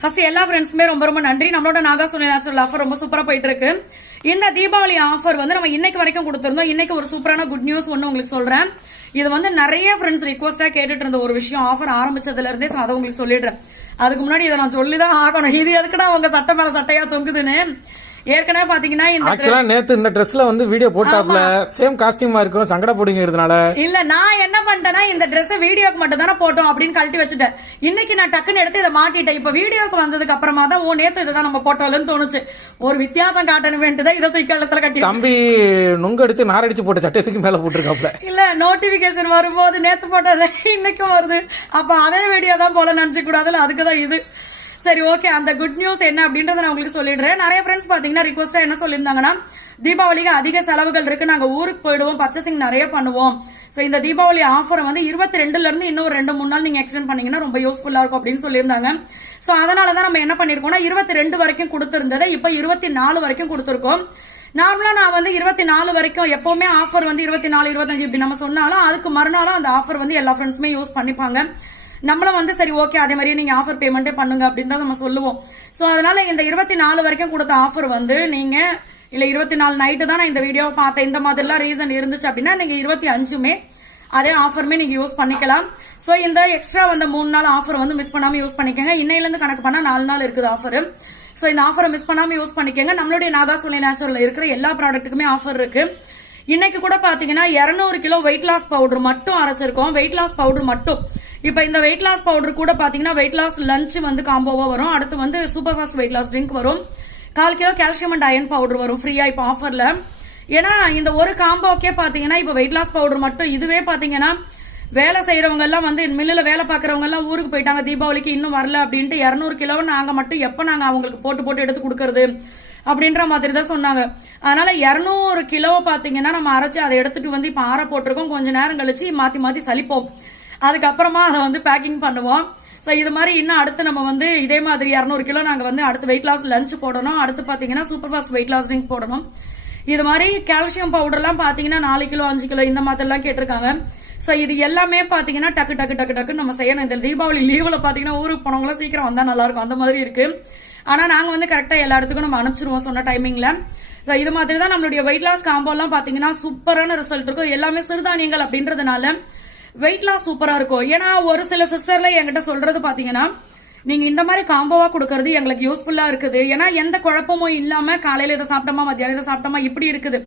First எல்லா ஃப்ரெண்ட்ஸ்க்குமே ரொம்ப ரொம்ப நன்றி. நம்மளோட நாகா நேச்சுரல் ஆஃபர் ரொம்ப சூப்பராக போயிட்டு இருக்கு இந்த தீபாவளி ஆஃபர் வந்து நம்ம இன்னைக்கு வரைக்கும் கொடுத்துருந்தோம். இன்னைக்கு ஒரு சூப்பரான குட் நியூஸ் ஒன்று உங்களுக்கு சொல்றேன். இது வந்து நிறைய ஃப்ரெண்ட்ஸ் ரிக்வஸ்டா கேட்டுட்டு இருந்த ஒரு விஷயம். ஆஃபர் ஆரம்பிச்சதுல இருந்தே அதை உங்களுக்கு சொல்லிடுறேன். அதுக்கு முன்னாடி இதை நான் சொல்லிதான் ஆகணும். இது எதுக்குடா உங்க சட்டை மேல சட்டையா தொங்குதுன்னு? ஏற்கனவே பாத்தீங்கன்னா இந்த ஆக்சுவலா நேத்து இந்த ட்ரெஸ்ல வந்து வீடியோ போட்டாப்ல. சேம் காஸ்டியூமா இருக்கும் சங்கட போடுங்கிறதுனால. இல்ல நான் என்ன பண்ணிட்டேன்னா இந்த Dress வீடியோக்கு மட்டும் தானே போட்டோம் அப்படின்னு கழட்டி வச்சுட்டேன். இன்னைக்கு நான் டக்குன்னு எடுத்து இதை மாட்டிட்டேன். இப்ப வீடியோக்கு வந்ததுக்கு அப்புறமா தான் ஓ நேத்து இதுதான் நம்ம போட்டோம்னு தோணுச்சு. ஒரு வித்தியாசம் காட்டணும் தான் இதை தூக்கி கள்ளத்துல கட்டி தம்பி நுங்க எடுத்து நாரடிச்சு போட்ட சட்டத்துக்கு மேல போட்டிருக்காப்ல. இல்ல நோட்டிபிகேஷன் வரும்போது நேத்து போட்டது இன்னைக்கும் வருது. அப்ப அதே வீடியோ தான் போல நினைச்சு கூடாதுல அதுக்கு தான் இது. சரி ஓகே அந்த குட் நியூஸ் என்ன அப்படின்றத நான் உங்களுக்கு சொல்லிடுறேன். நிறைய ஃப்ரெண்ட்ஸ் பாத்தீங்கன்னா ரிக்வஸ்டா என்ன சொல்லியிருந்தாங்கன்னா தீபாவளிக்கு அதிக செலவுகள் இருக்கு நாங்க ஊருக்கு போயிடுவோம் பர்ச்சேசிங் நிறைய பண்ணுவோம். சோ இந்த தீபாவளி ஆஃபர் வந்து இருபத்தி ரெண்டுல இருந்து இன்னும் ஒரு ரெண்டு மூணு நாள் நீங்க எக்ஸ்டெண்ட் பண்ணீங்கன்னா ரொம்ப யூஸ்ஃபுல்லா இருக்கும் அப்படின்னு சொல்லியிருந்தாங்க. சோ அதனால தான் நம்ம என்ன பண்ணிருக்கோம்னா இருபத்தி ரெண்டு வரைக்கும் கொடுத்திருந்ததை இப்ப இருபத்தி நாலு வரைக்கும் கொடுத்துருக்கோம். நார்மலா நான் வந்து இருபத்தி நாலு வரைக்கும் எப்பவுமே ஆஃபர் வந்து இருபத்தி நாலு இருபத்தஞ்சு இப்படி நம்ம சொன்னாலும் அதுக்கு மறுநாளும் அந்த ஆஃபர் வந்து எல்லா ஃப்ரெண்ட்ஸுமே யூஸ் பண்ணிப்பாங்க. நம்மளும் வந்து சரி ஓகே அதே மாதிரி நீங்க ஆஃபர் பேமெண்ட்டே பண்ணுங்க அப்படின்னு தான் நம்ம சொல்லுவோம். சோ அதனால இந்த இருபத்தி நாலு வரைக்கும் கொடுத்த ஆஃபர் வந்து நீங்க இல்ல இருபத்தி நாலு நைட்டு தான் நான் இந்த வீடியோ பார்த்தேன். இந்த மாதிரிலாம் ரீசன் இருந்துச்சு அப்படின்னா நீங்க இருபத்தி அஞ்சுமே அதே ஆஃபருமே நீங்க யூஸ் பண்ணிக்கலாம். சோ இந்த எக்ஸ்ட்ரா வந்த மூணு நாள் ஆஃபர் வந்து மிஸ் பண்ணாம யூஸ் பண்ணிக்கோங்க. இன்னையில இருந்து கணக்கு பண்ணா நாலு நாள் இருக்குது ஆஃபர் சோ இந்த ஆஃபரை மிஸ் பண்ணாம யூஸ் பண்ணிக்கோங்க. நம்மளுடைய நாகா சோனி நேச்சுரல் இருக்கிற எல்லா ப்ராடக்ட்டுக்குமே ஆஃபர் இருக்கு. இன்னைக்கு கூட பாத்தீங்கன்னா 200 கிலோ வெயிட் லாஸ் பவுடர் மட்டும் அரைச்சிருக்கோம். வெயிட் லாஸ் பவுடர் மட்டும். இப்போ இந்த வெயிட் லாஸ் பவுடர் கூட பார்த்தீங்கன்னா வெயிட் லாஸ் லஞ்ச் வந்து காம்போவாக வரும். அடுத்து வந்து super fast weight loss drink வரும். கால் kilo calcium and iron powder வரும். ஃப்ரீயாக இப்போ ஆஃபரில் ஏன்னா இந்த ஒரு காம்போக்கே பார்த்தீங்கன்னா இப்போ வெயிட் லாஸ் பவுடர் மட்டும் இதுவே பார்த்தீங்கன்னா வேலை செய்கிறவங்க எல்லாம் வந்து மில்லில் வேலை பார்க்குறவங்க எல்லாம் ஊருக்கு போயிட்டாங்க தீபாவளிக்கு இன்னும் வரல அப்படின்ட்டு இரநூறு கிலோ நாங்கள் மட்டும் எப்போ நாங்கள் அவங்களுக்கு போட்டு போட்டு எடுத்து கொடுக்கறது அப்படின்ற மாதிரி தான் சொன்னாங்க. அதனால இரநூறு கிலோ பார்த்தீங்கன்னா நம்ம அரைச்சி அதை எடுத்துட்டு வந்து இப்போ ஆற போட்டிருக்கோம். கொஞ்ச நேரம் கழிச்சு மாற்றி மாற்றி சலிப்போம். அதுக்கப்புறமா அதை வந்து பேக்கிங் பண்ணுவோம். ஸோ இது மாதிரி இன்னும் அடுத்து நம்ம வந்து இதே மாதிரி இரநூறு கிலோ நாங்கள் வந்து அடுத்து வெயிட் லாஸ் லஞ்ச் போடணும். அடுத்து பார்த்தீங்கன்னா super fast weight loss drink போடணும். இது மாதிரி கால்சியம் பவுடர்லாம் பார்த்தீங்கன்னா நாலு கிலோ அஞ்சு கிலோ இந்த மாதிரிலாம் கேட்டிருக்காங்க. ஸோ இது எல்லாமே பார்த்தீங்கன்னா டக்கு டக்கு டக்கு டக்கு நம்ம செய்யணும். இந்த தீபாவளி லீவில் பார்த்தீங்கன்னா ஊருக்கு போனவங்களாம் சீக்கிரம் வந்தால் நல்லாயிருக்கும் அந்த மாதிரி இருக்குது ஆனால் நாங்கள் வந்து கரெக்டாக எல்லா இடத்துக்கும் நம்ம அனுப்பிச்சிருவோம் சொன்ன டைமிங்கில் ஸோ இது மாதிரி தான் நம்மளுடைய வெயிட் லாஸ் காம்போலாம் பார்த்தீங்கன்னா சூப்பரான ரிசல்ட் இருக்கும். எல்லாமே சிறுதானியங்கள் அப்படின்றதுனால வெயிட் லாஸ் சூப்பரா இருக்கும். ஏன்னா ஒரு சில சிஸ்டர்ல என்கிட்ட சொல்றது பாத்தீங்கன்னா நீங்க இந்த மாதிரி காம்போவா கொடுக்கறது எங்களுக்கு யூஸ்ஃபுல்லா இருக்குது. ஏன்னா எந்த குழப்பமும் இல்லாம காலையில இதை சாப்பிட்டோமா மத்தியானம் இதை சாப்பிட்டோமா இப்படி இருக்குது.